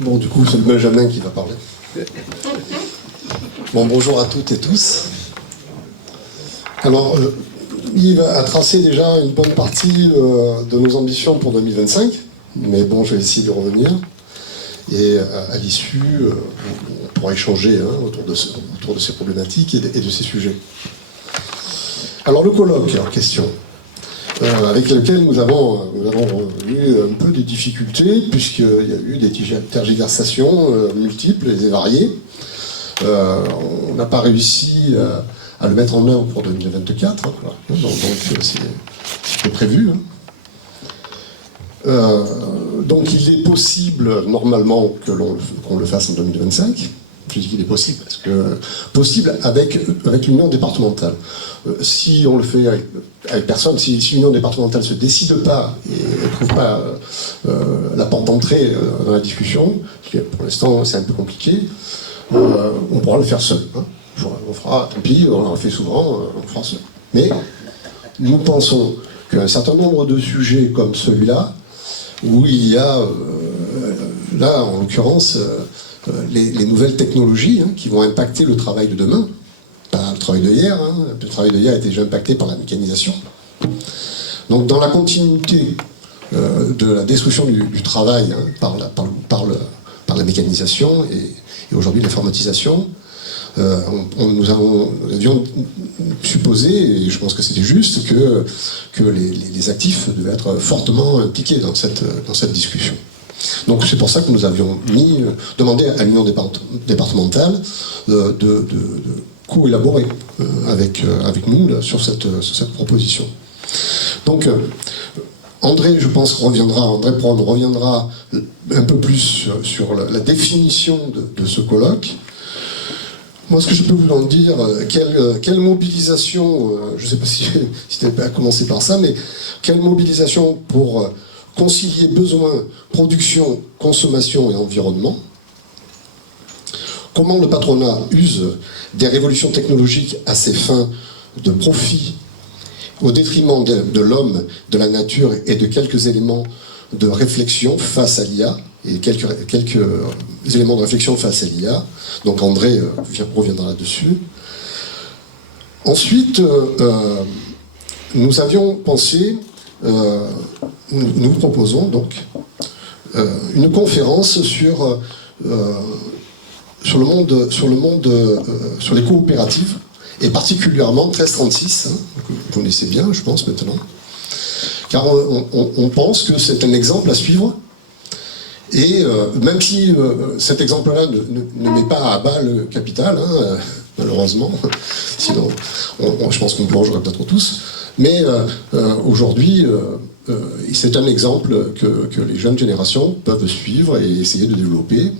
Bon, du coup, c'est le Benjamin qui va parler. Bon, bonjour à toutes et tous. Alors, Yves a tracé déjà une bonne partie de nos ambitions pour 2025, mais bon, je vais essayer de revenir. Et à l'issue, on pourra échanger autour de ces problématiques et de ces sujets. Alors, le colloque en question, avec lequel nous avons eu un peu de difficultés, puisqu'il y a eu des tergiversations multiples et variées. On n'a pas réussi à le mettre en œuvre pour 2024, donc c'est prévu. Donc il est possible, normalement, qu'on le fasse en 2025. Je dis qu'il est possible, parce que possible avec l'union départementale. Si on le fait avec personne, si l'union départementale ne se décide pas et ne trouve pas la porte d'entrée dans la discussion, pour l'instant c'est un peu compliqué, on pourra le faire seul. On fera, tant pis, on le fait souvent, on le fera seul. Mais nous pensons qu'un certain nombre de sujets comme celui-là, où il y a, là en l'occurrence, les nouvelles technologies qui vont impacter le travail de demain, pas le travail de hier, le travail de hier a été déjà impacté par la mécanisation. Donc dans la continuité de la destruction du travail par la mécanisation et aujourd'hui l'informatisation, nous avions supposé, et je pense que c'était juste, que les actifs devaient être fortement impliqués dans cette discussion. Donc c'est pour ça que nous avions demandé à l'union départementale de co-élaborer avec nous sur cette proposition. Donc André, je pense, André Braun reviendra un peu plus sur la définition de ce colloque. Moi, ce que je peux vous en dire, quelle mobilisation, je ne sais pas si tu n'avais pas commencé par ça, mais quelle mobilisation pour concilier besoins, production, consommation et environnement. Comment le patronat use des révolutions technologiques à ses fins de profit au détriment de l'homme, de la nature et de quelques éléments de réflexion face à l'IA, et quelques éléments de réflexion face à l'IA. Donc André reviendra là-dessus. Ensuite, nous avions pensé, nous proposons donc une conférence sur les coopératives, et particulièrement 1336, que vous connaissez bien, je pense, maintenant. Car on pense que c'est un exemple à suivre, et même si cet exemple-là ne met pas à bas le capital, malheureusement, sinon je pense qu'on plongerait peut-être tous, mais aujourd'hui, c'est un exemple que les jeunes générations peuvent suivre et essayer de développer.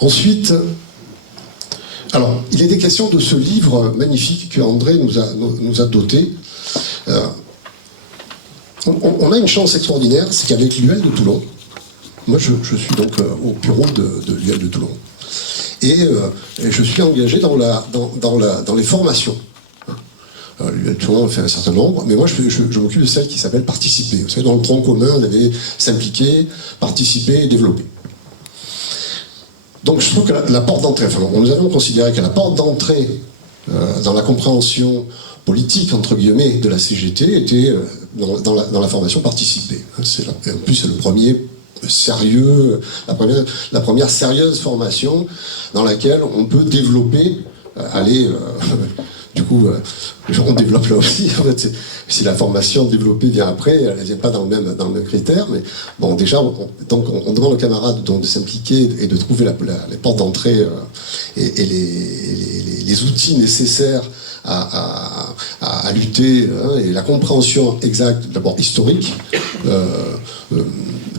Ensuite, alors, il était question de ce livre magnifique que André nous a doté. On a une chance extraordinaire, c'est qu'avec l'UL de Toulon, moi je suis donc au bureau de l'UL de Toulon, et je suis engagé dans les formations. L'UL de Toulon fait un certain nombre, mais moi je m'occupe de celle qui s'appelle participer. Vous savez, dans le tronc commun, on avait s'impliquer, participer et développer. Donc je trouve que la porte d'entrée, nous avons considéré que la porte d'entrée dans la compréhension politique, entre guillemets, de la CGT était dans la formation participée. En plus, c'est le premier sérieux, la première sérieuse formation dans laquelle on peut développer, du coup, on développe là aussi. En fait, si la formation développée vient après, elle ne vient pas dans le même critère, mais bon, déjà, on demande aux camarades de s'impliquer et de trouver les portes d'entrée et les outils nécessaires à lutter, et la compréhension exacte, d'abord historique,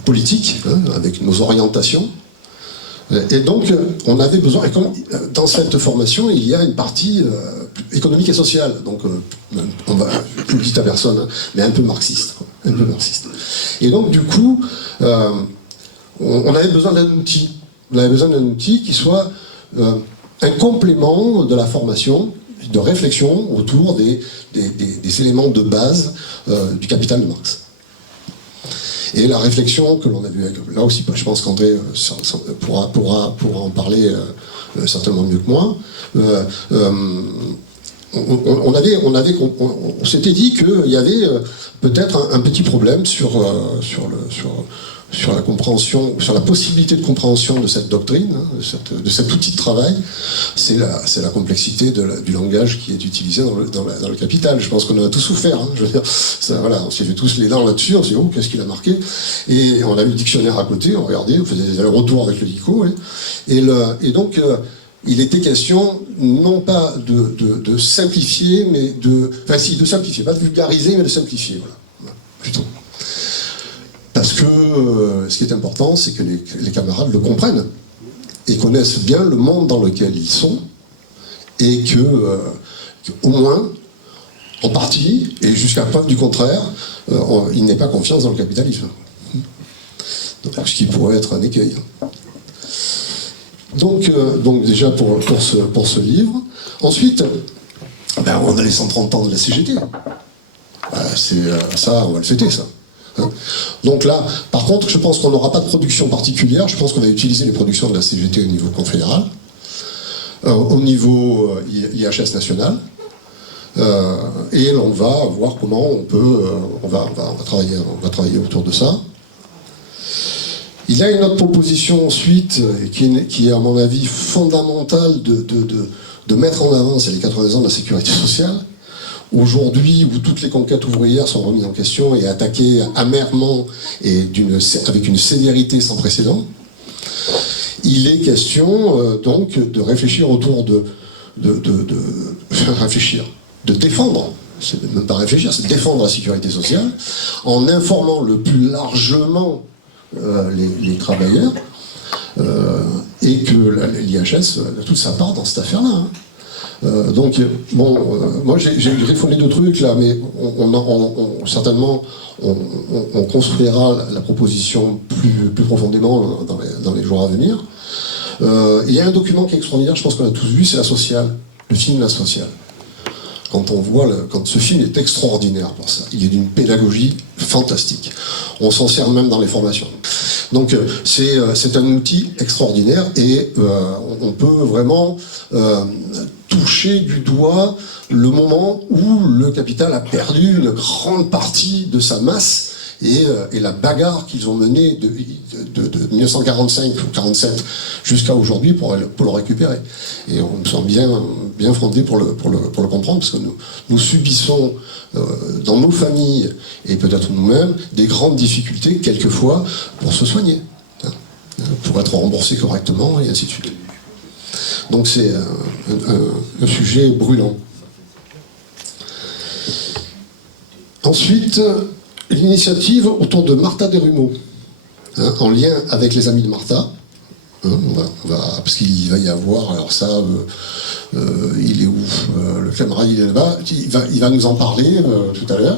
politique, avec nos orientations. Et donc, on avait besoin, et comme dans cette formation, il y a une partie économique et sociale, donc je ne le dis à personne, mais un peu marxiste, un peu marxiste. Et donc, du coup, on avait besoin d'un outil. On avait besoin d'un outil qui soit un complément de la formation, de réflexion autour des éléments de base du capital de Marx. Et la réflexion que l'on a vue, là aussi, je pense qu'André pourra en parler certainement mieux que moi. On s'était dit qu'il y avait peut-être un petit problème sur la compréhension, sur la possibilité de compréhension de cette doctrine, hein, de cet outil de travail. C'est la complexité du langage qui est utilisé dans le Capital. Je pense qu'on en a tous souffert. Hein, je veux dire, voilà, on s'est fait tous les dents là-dessus, on s'est dit, oh, qu'est-ce qu'il a marqué? Et on a eu le dictionnaire à côté, on regardait, on faisait des allers-retours avec le dico. Et donc, il était question, non pas de simplifier, mais enfin si, de simplifier, pas de vulgariser, mais de simplifier, voilà, plutôt. Parce que ce qui est important, c'est que les camarades le comprennent et connaissent bien le monde dans lequel ils sont, et qu'au moins, en partie, et jusqu'à preuve du contraire, ils n'aient pas confiance dans le capitalisme. Donc, ce qui pourrait être un écueil. Donc déjà pour ce livre. Ensuite, on a les 130 ans de la CGT. Ça, on va le fêter, ça. Hein. Donc là, par contre, je pense qu'on n'aura pas de production particulière. Je pense qu'on va utiliser les productions de la CGT au niveau confédéral, au niveau IHS national, et on va voir comment on peut... on va travailler autour de ça. Il y a une autre proposition ensuite qui est à mon avis fondamentale de mettre en avant, c'est les 80 ans de la sécurité sociale. Aujourd'hui, où toutes les conquêtes ouvrières sont remises en question et attaquées amèrement et avec une sévérité sans précédent, il est question donc de réfléchir autour de défendre, c'est même pas réfléchir, c'est défendre la sécurité sociale en informant le plus largement les travailleurs, et que l'IHS a toute sa part dans cette affaire-là. Hein. Moi j'ai griffonné deux trucs là, mais certainement on construira la proposition plus profondément dans les jours à venir. Il y a un document qui est extraordinaire, je pense qu'on a tous vu, c'est La Sociale, le film La Sociale. Quand ce film est extraordinaire pour ça, il est d'une pédagogie fantastique. On s'en sert même dans les formations. Donc c'est un outil extraordinaire et on peut vraiment toucher du doigt le moment où le capital a perdu une grande partie de sa masse et la bagarre qu'ils ont menée de 1945 ou 47 jusqu'à aujourd'hui pour le récupérer. Et on me semble bien fondé pour le comprendre, parce que nous subissons dans nos familles, et peut-être nous-mêmes, des grandes difficultés, quelquefois, pour se soigner, hein, pour être remboursé correctement, et ainsi de suite. Donc c'est un sujet brûlant. Ensuite, l'initiative autour de Martha Desrumaux, hein, en lien avec les amis de Martha, hein, parce qu'il va y avoir, alors ça, il est où le camarade, il est là-bas, il va nous en parler tout à l'heure.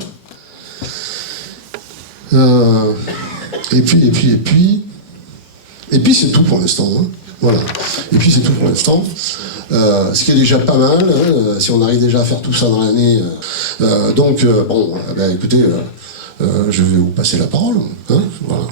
Et puis c'est tout pour l'instant. Hein. Voilà. Et puis c'est tout pour l'instant. Ce qui est déjà pas mal, hein, si on arrive déjà à faire tout ça dans l'année. Écoutez, je vais vous passer la parole. Hein, voilà.